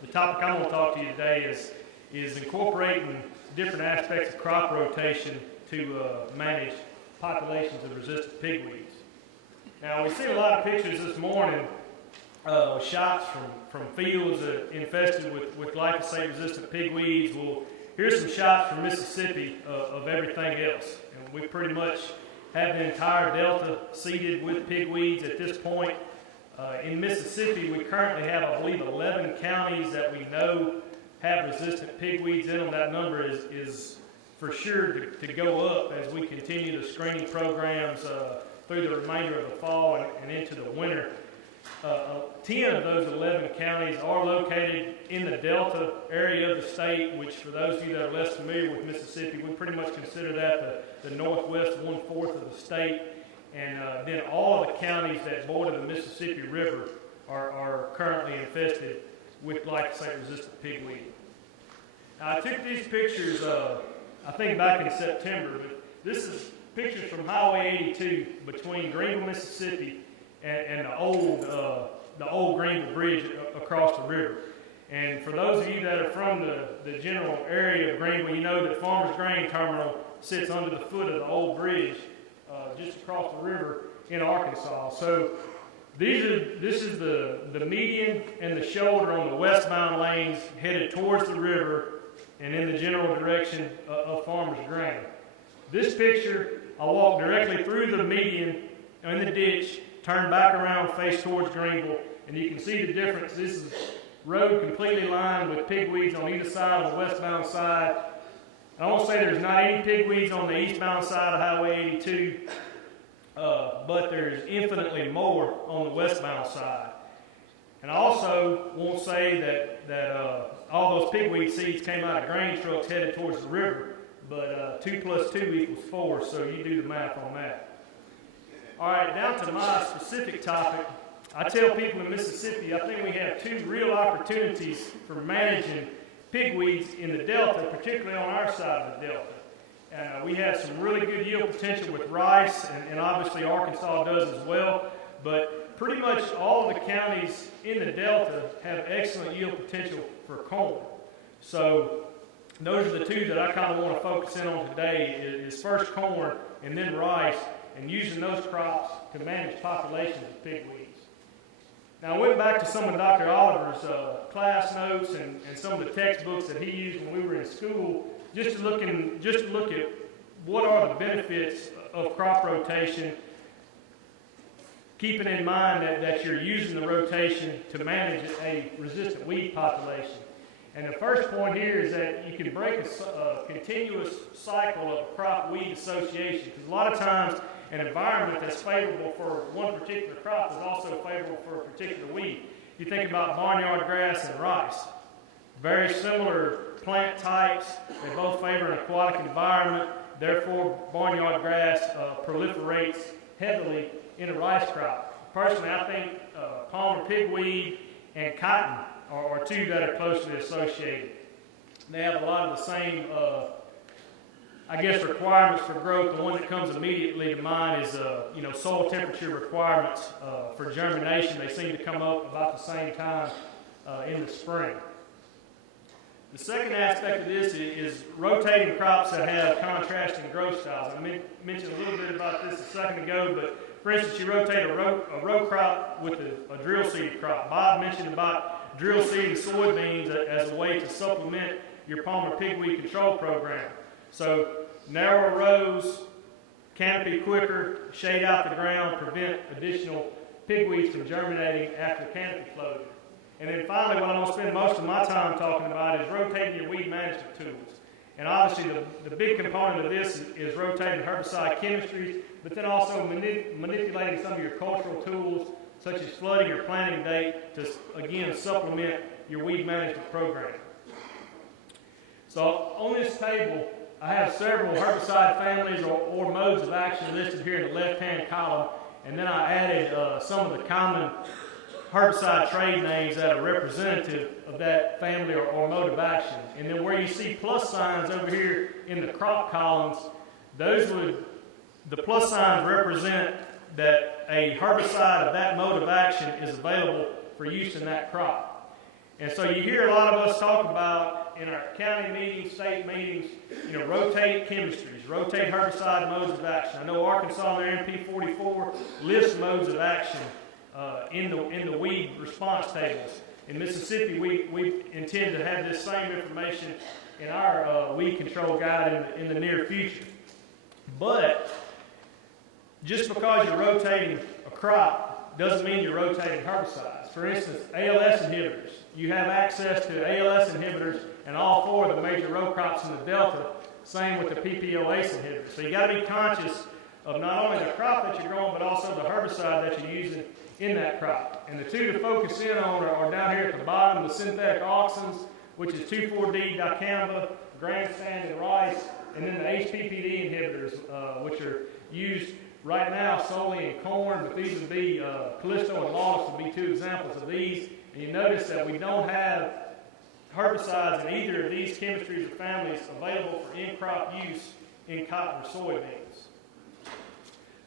the topic I'm going to talk to you today is incorporating different aspects of crop rotation to manage populations of resistant pigweeds. Now, we've seen a lot of pictures this morning with shots from fields infested with glyphosate-resistant pigweeds. Well, here's some shots from Mississippi of everything else. And we pretty much have the entire delta seeded with pigweeds at this point. In Mississippi, we currently have, I believe, 11 counties that we know have resistant pigweeds in them. That number is for sure to go up as we continue the screening programs through the remainder of the fall and into the winter. 10 of those 11 counties are located in the delta area of the state, which for those of you that are less familiar with Mississippi, we pretty much consider that the northwest 1/4 of the state. And then all of the counties that border the Mississippi River are currently infested with glyphosate-resistant pigweed. Now, I took these pictures, I think back in September, but this is pictures from Highway 82 between Greenville, Mississippi and the old Greenville Bridge across the river. And for those of you that are from the general area of Greenville, you know that Farmers Grain Terminal sits under the foot of the old bridge just across the river in Arkansas. So this is the median and the shoulder on the westbound lanes headed towards the river and in the general direction of Farmers Grain. This picture, I walk directly through the median in the ditch, turn back around, face towards Greenville, and you can see the difference. This is road completely lined with pigweeds on either side on the westbound side. I won't say there's not any pigweeds on the eastbound side of Highway 82, but there's infinitely more on the westbound side. And I also won't say that all those pigweed seeds came out of grain trucks headed towards the river, but 2 + 2 = 4, so you do the math on that. All right, down to my specific topic. I tell people in Mississippi, I think we have 2 real opportunities for managing pigweeds in the delta, particularly on our side of the delta. We have some really good yield potential with rice, and obviously Arkansas does as well, but pretty much all of the counties in the delta have excellent yield potential for corn. So those are the 2 that I kind of want to focus in on today, is first corn and then rice, and using those crops to manage populations of pigweeds. Now, I went back to some of Dr. Oliver's class notes and some of the textbooks that he used when we were in school, just to look at what are the benefits of crop rotation, keeping in mind that you're using the rotation to manage a resistant weed population. And the first point here is that you can break a continuous cycle of crop weed association, because a lot of times an environment that's favorable for one particular crop is also favorable for a particular weed. You think about barnyard grass and rice. Very similar plant types. They both favor an aquatic environment. Therefore, barnyard grass proliferates heavily in a rice crop. Personally, I think Palmer pigweed and cotton are 2 that are closely associated. They have a lot of the same requirements for growth. The one that comes immediately to mind is, soil temperature requirements for germination. They seem to come up about the same time in the spring. The second aspect of this is rotating crops that have contrasting growth styles. I mentioned a little bit about this a second ago, but for instance, you rotate a row crop with a drill seed crop. Bob mentioned about drill seeding soybeans as a way to supplement your Palmer pigweed control program. So narrow rows, canopy quicker, shade out the ground, prevent additional pigweeds from germinating after canopy closure. And then finally, what I'm going to spend most of my time talking about is rotating your weed management tools. And obviously the big component of this is rotating herbicide chemistries, but then also manipulating some of your cultural tools, such as flooding your planting date, to again supplement your weed management program. So on this table, I have several herbicide families or modes of action listed here in the left-hand column, and then I added some of the common herbicide trade names that are representative of that family or mode of action. And then where you see plus signs over here in the crop columns, the plus signs represent that a herbicide of that mode of action is available for use in that crop. And so you hear a lot of us talk about in our county meetings, state meetings, rotate chemistries, rotate herbicide modes of action. I know Arkansas, their MP 44 lists modes of action in the weed response tables. In Mississippi, we intend to have this same information in our weed control guide in the near future. But just because you're rotating a crop doesn't mean you're rotating herbicides. For instance, ALS inhibitors. You have access to ALS inhibitors in all 4 of the major row crops in the Delta. Same with the PPO-ACE inhibitors. So you got to be conscious of not only the crop that you're growing, but also the herbicide that you're using in that crop. And the 2 to focus in on are down here at the bottom, the synthetic auxins, which is 2,4-D dicamba, grandstand and rice, and then the HPPD inhibitors, which are used right now solely in corn, but these would be, Callisto and Lawless would be 2 examples of these. And you notice that we don't have herbicides in either of these chemistries or families available for in-crop use in cotton or soybeans.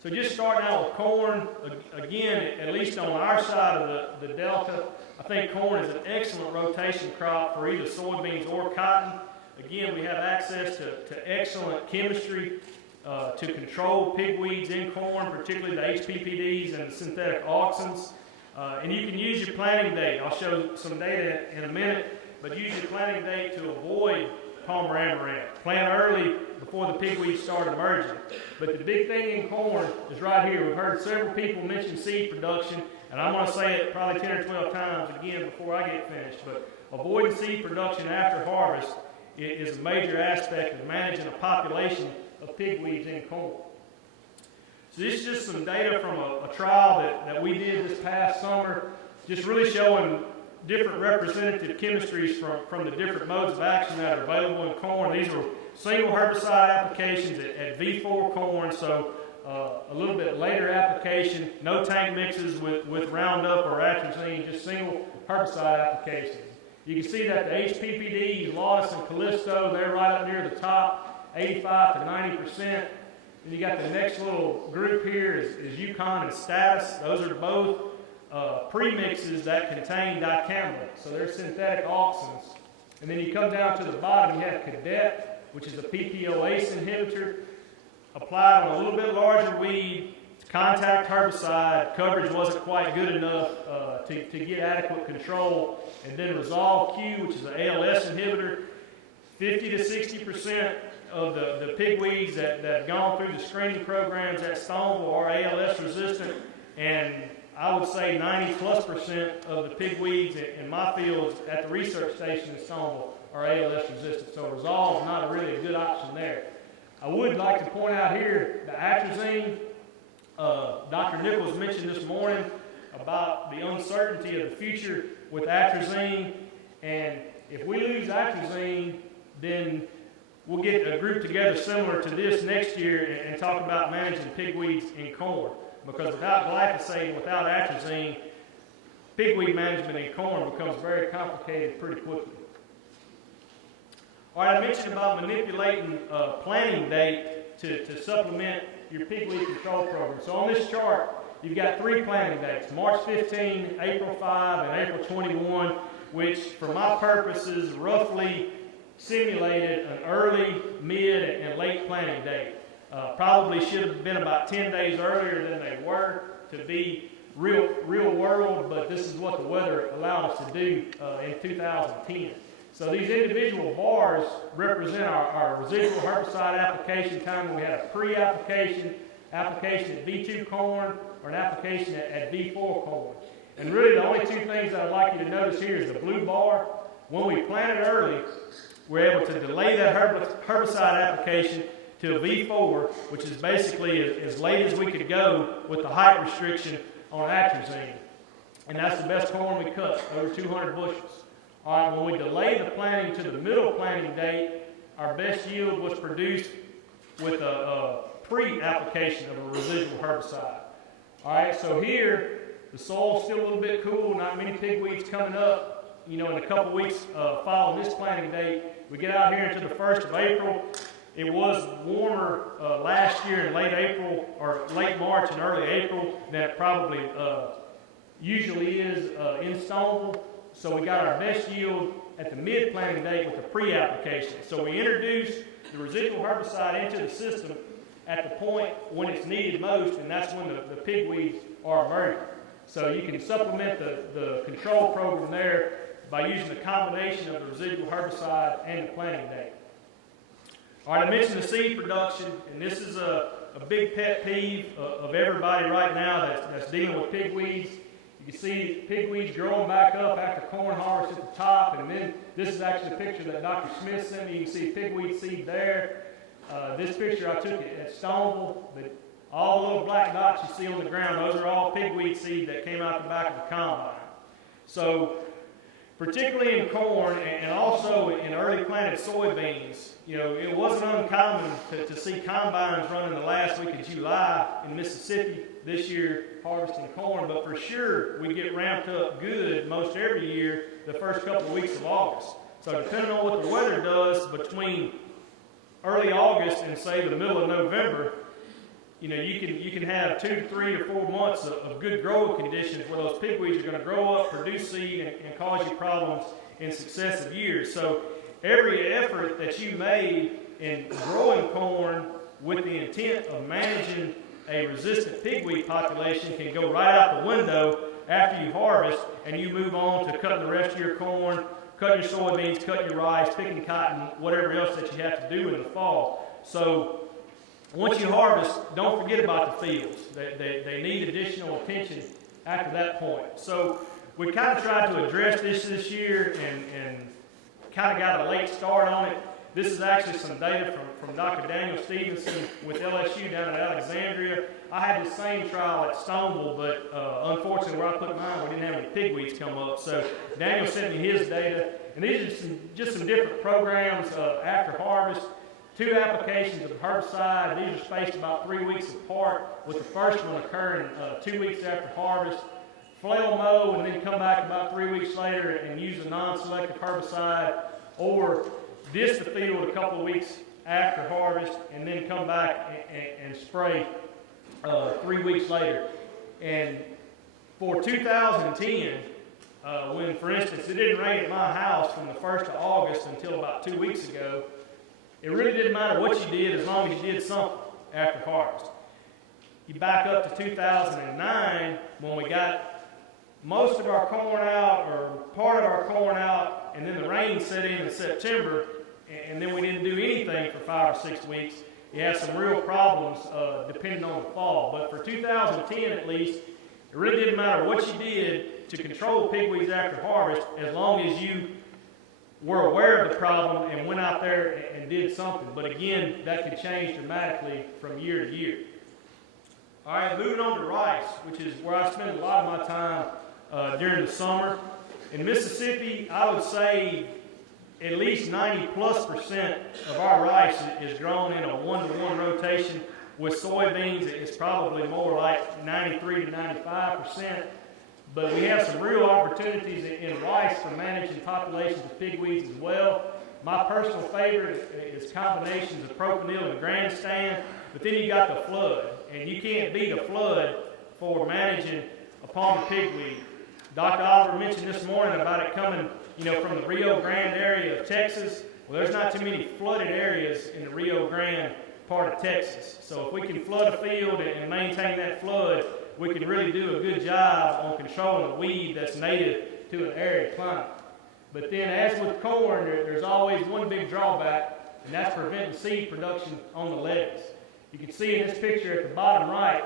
So just starting out with corn, again, at least on our side of the Delta, I think corn is an excellent rotation crop for either soybeans or cotton. Again, we have access to excellent chemistry to control pigweeds in corn, particularly the HPPDs and the synthetic auxins. And you can use your planting date. I'll show some data in a minute, but use your planting date to avoid Palmer amaranth. Plant early before the pigweeds start emerging. But the big thing in corn is right here. We've heard several people mention seed production, and I'm going to say it probably 10 or 12 times again before I get finished. But avoiding seed production after harvest is a major aspect of managing a population of pigweeds in corn. So this is just some data from a trial that we did this past summer, just really showing different representative chemistries from the different modes of action that are available in corn. These are single herbicide applications at V4 corn, so a little bit later application, no tank mixes with Roundup or atrazine, just single herbicide applications. You can see that the HPPDs, Lawless and Callisto, they're right up near the top, 85 to 90%. And you got the next little group here is Yukon and Status. Those are both premixes that contain dicamba, so they're synthetic auxins. And then you come down to the bottom, you have Cadet, which is a PPO-ACE inhibitor, applied on a little bit larger weed, contact herbicide. Coverage wasn't quite good enough to get adequate control. And then Resolve Q, which is an ALS inhibitor. 50 to 60% of the pigweeds that have gone through the screening programs at Stoneville are ALS resistant, and I would say 90+% of the pigweeds in my fields at the research station in Stoneville are ALS resistant. So Resolve is not really a good option there. I would like to point out here the atrazine. Dr. Nichols mentioned this morning about the uncertainty of the future with atrazine, and if we lose atrazine, then we'll get a group together similar to this next year and talk about managing pigweeds in corn. Because without glyphosate and without atrazine, pigweed management in corn becomes very complicated pretty quickly. All right, I mentioned about manipulating planting date to supplement your pigweed control program. So on this chart, you've got 3 planting dates, March 15, April 5, and April 21, which for my purposes roughly simulated an early, mid, and late planting date. Probably should have been about 10 days earlier than they were to be real world, but this is what the weather allowed us to do in 2010. So these individual bars represent our residual herbicide application time when we had a pre-application, application at V2 corn, or an application at V4 corn. And really the only 2 things I'd like you to notice here is the blue bar. When we planted early, we're able to delay that herbicide application to a V4, which is basically as late as we could go with the height restriction on atrazine. And that's the best corn we cut, over 200 bushels. All right, when we delayed the planting to the middle planting date, our best yield was produced with a pre-application of a residual herbicide. All right, so here, the soil's still a little bit cool, not many pigweeds coming up, in a couple weeks following this planting date. We get out here into the 1st of April. It was warmer last year in late April, or late March and early April, than it probably usually is in Stoneville. so we got our best yield at the mid-planting date with the pre-application. So we introduced the residual herbicide into the system at the point when it's needed most, and that's when the pigweeds are emerging. So you can supplement the control program there by using a combination of the residual herbicide and the planting date. All right, I mentioned the seed production, and this is a big pet peeve of everybody right now that's dealing with pigweeds. You can see pigweeds growing back up after corn harvest at the top, and then this is actually a picture that Dr. Smith sent me. You can see pigweed seed there. This picture I took at Stoneville, but all the little black dots you see on the ground, those are all pigweed seed that came out the back of the combine. So, particularly in corn and also in early planted soybeans, it wasn't uncommon to see combines running the last week of July in Mississippi this year harvesting corn, but for sure we get ramped up good most every year the first couple of weeks of August. So depending on what the weather does between early August and say the middle of November, you can have 2 to 3 or 4 months of good growing conditions where those pigweeds are going to grow up, produce seed, and cause you problems in successive years. So every effort that you made in growing corn with the intent of managing a resistant pigweed population can go right out the window after you harvest, and you move on to cutting the rest of your corn, cutting your soybeans, cutting your rice, picking cotton, whatever else that you have to do in the fall. So once you harvest, don't forget about the fields. They need additional attention after that point. So we kind of tried to address this year and kind of got a late start on it. This is actually some data from Dr. Daniel Stevenson with LSU down at Alexandria. I had the same trial at Stoneville, but unfortunately where I put mine, we didn't have any pigweeds come up. So Daniel sent me his data. And these are just some different programs after harvest. 2 applications of herbicide. These are spaced about 3 weeks apart, with the first one occurring 2 weeks after harvest. Flail mow and then come back about 3 weeks later and use a non-selective herbicide, or disc the field a couple of weeks after harvest and then come back and spray 3 weeks later. And for 2010, when, for instance, it didn't rain at my house from the 1st of August until about 2 weeks ago, it really didn't matter what you did as long as you did something after harvest. You back up to 2009 when we got most of our corn out or part of our corn out, and then the rain set in September, and then we didn't do anything for 5 or 6 weeks. You had some real problems depending on the fall. But for 2010 at least, it really didn't matter what you did to control pigweeds after harvest as long as you were aware of the problem and went out there and did something. But again, that could change dramatically from year to year. All right, moving on to rice, which is where I spend a lot of my time during the summer. In Mississippi, I would say at least 90+% of our rice is grown in a 1-to-1 rotation. With soybeans, it's probably more like 93 to 95%. But we have some real opportunities in rice for managing populations of pigweeds as well. My personal favorite is combinations of propanil and grandstand, but then you got the flood, and you can't beat a flood for managing upon the pigweed. Dr. Oliver mentioned this morning about it coming, from the Rio Grande area of Texas. Well, there's not too many flooded areas in the Rio Grande part of Texas. So if we can flood a field and maintain that flood, we can really do a good job on controlling the weed that's native to an arid climate. But then, as with corn, there's always one big drawback, and that's preventing seed production on the levees. You can see in this picture at the bottom right,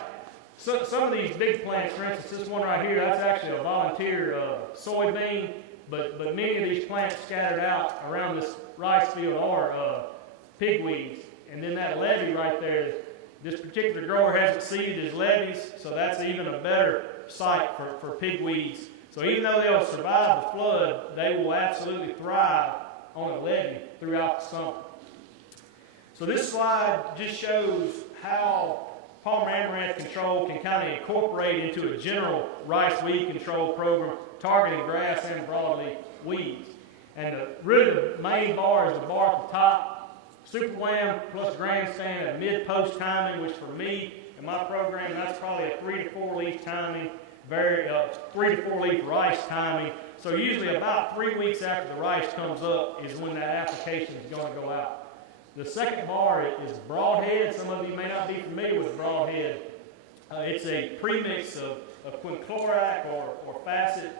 some of these big plants, for instance, this one right here, that's actually a volunteer soybean, but many of these plants scattered out around this rice field are pigweeds. And then that levee right there, this particular grower hasn't seeded his levees, so that's even a better site for pigweeds. So even though they'll survive the flood, they will absolutely thrive on a levee throughout the summer. So this slide just shows how Palmer amaranth control can kind of incorporate into a general rice weed control program targeting grass and broadleaf weeds. And really the main bar is the bar at the top. Super Wham plus grandstand at mid-post timing, which for me in my program, that's probably a 3 to 4 leaf timing, 3 to 4 leaf rice timing So usually about 3 weeks after the rice comes up is when that application is going to go out. The second bar is broadhead. Some of you may not be familiar with broadhead. It's a premix of quinclorac or facet,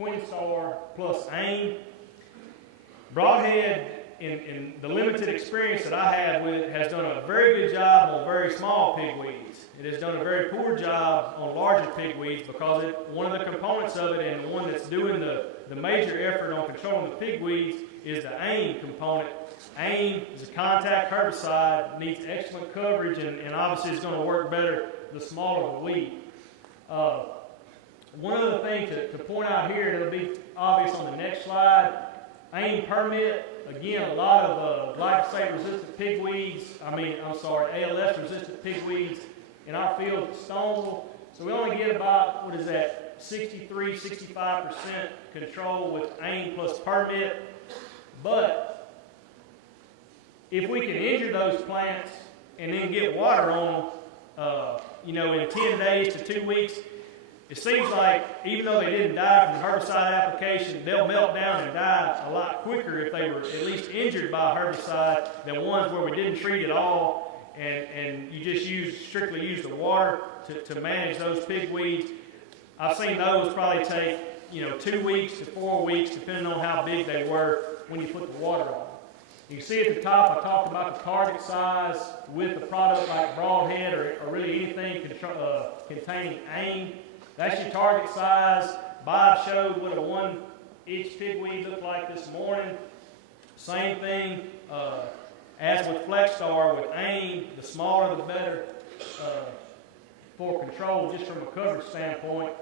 Quinstar plus AIM. Broadhead, in the limited experience that I have with it, has done a very good job on very small pigweeds. It has done a very poor job on larger pigweeds because one of the components of it, and the one that's doing the major effort on controlling the pigweeds, is the AIM component. AIM is a contact herbicide, needs excellent coverage, and obviously is going to work better the smaller the weed. One other thing to point out here, and it'll be obvious on the next slide, AIM permit, again, a lot of glyphosate-resistant pigweeds, ALS resistant pigweeds in our field at Stoneville. So we only get about, 63-65% control with AIM plus permit. But if we can injure those plants and then get water on them, in 10 days to 2 weeks, it seems like even though they didn't die from the herbicide application, they'll melt down and die a lot quicker if they were at least injured by herbicide than ones where we didn't treat at all and you just strictly use the water to manage those pigweeds. I've seen those probably take 2 weeks to 4 weeks, depending on how big they were when you put the water on. You can see at the top I talked about the target size with a product like broadhead or really anything containing AIM. That's your target size. Bob showed what a 1-inch pigweed looked like this morning. Same thing as with Flexstar with AIM. The smaller the better for control, just from a coverage standpoint.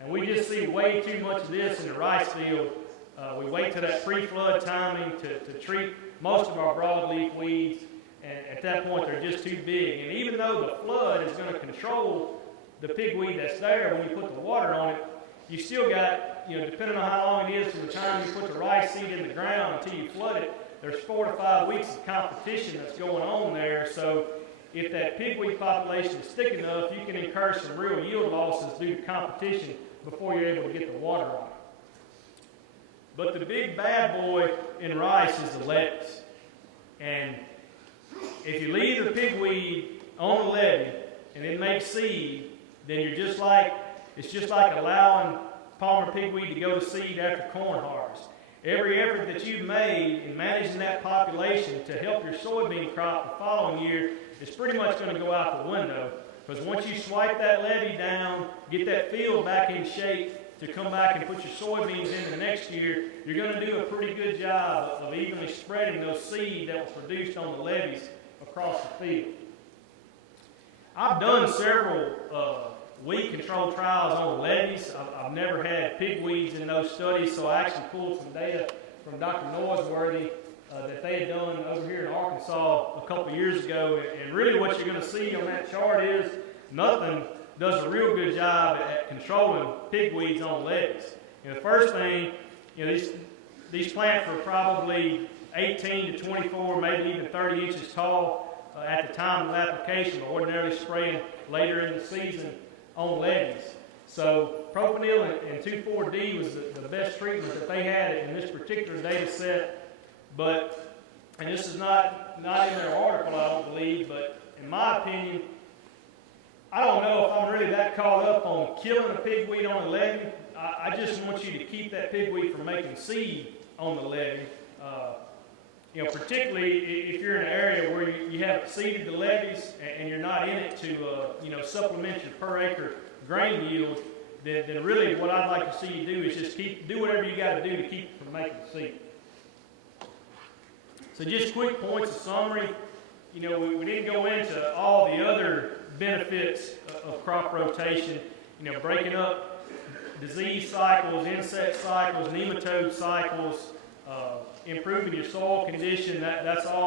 And we just see way too much of this in the rice field. We wait till that pre-flood timing to treat most of our broadleaf weeds, and at that point they're just too big. And even though the flood is going to control the pigweed that's there when you put the water on it, you still got, depending on how long it is from the time you put the rice seed in the ground until you flood it, there's 4 to 5 weeks of competition that's going on there. So if that pigweed population is thick enough, you can incur some real yield losses due to competition before you're able to get the water on it. But the big bad boy in rice is the levees. And if you leave the pigweed on the levee and it makes seed, then it's just like allowing Palmer pigweed to go to seed after corn harvest. Every effort that you've made in managing that population to help your soybean crop the following year is pretty much going to go out the window. Because once you swipe that levee down, get that field back in shape to come back and put your soybeans in the next year, you're going to do a pretty good job of evenly spreading those seed that was produced on the levees across the field. I've done several weed control trials on the levees. I've never had pigweeds in those studies, so I actually pulled some data from Dr. Noiseworthy that they had done over here in Arkansas a couple years ago. And really what you're going to see on that chart is nothing does a real good job at controlling pigweeds on levees. The first thing, these plants were probably 18 to 24, maybe even 30 inches tall at the time of application, but ordinarily spraying later in the season on levees. So propanil and 2,4-D was the best treatment that they had in this particular data set. But, and this is not in their article, I don't believe, but in my opinion, I don't know if I'm really that caught up on killing a pigweed on the levee. I just want you to keep that pigweed from making seed on the levee. Particularly if you're in an area where you haven't seeded the levees and you're not in it to supplement your per acre grain yield, then really what I'd like to see you do is just do whatever you got to do to keep it from making seed. So just quick points of summary. We didn't go into all the other benefits of crop rotation, breaking up disease cycles, insect cycles, nematode cycles, improving your soil condition. That's all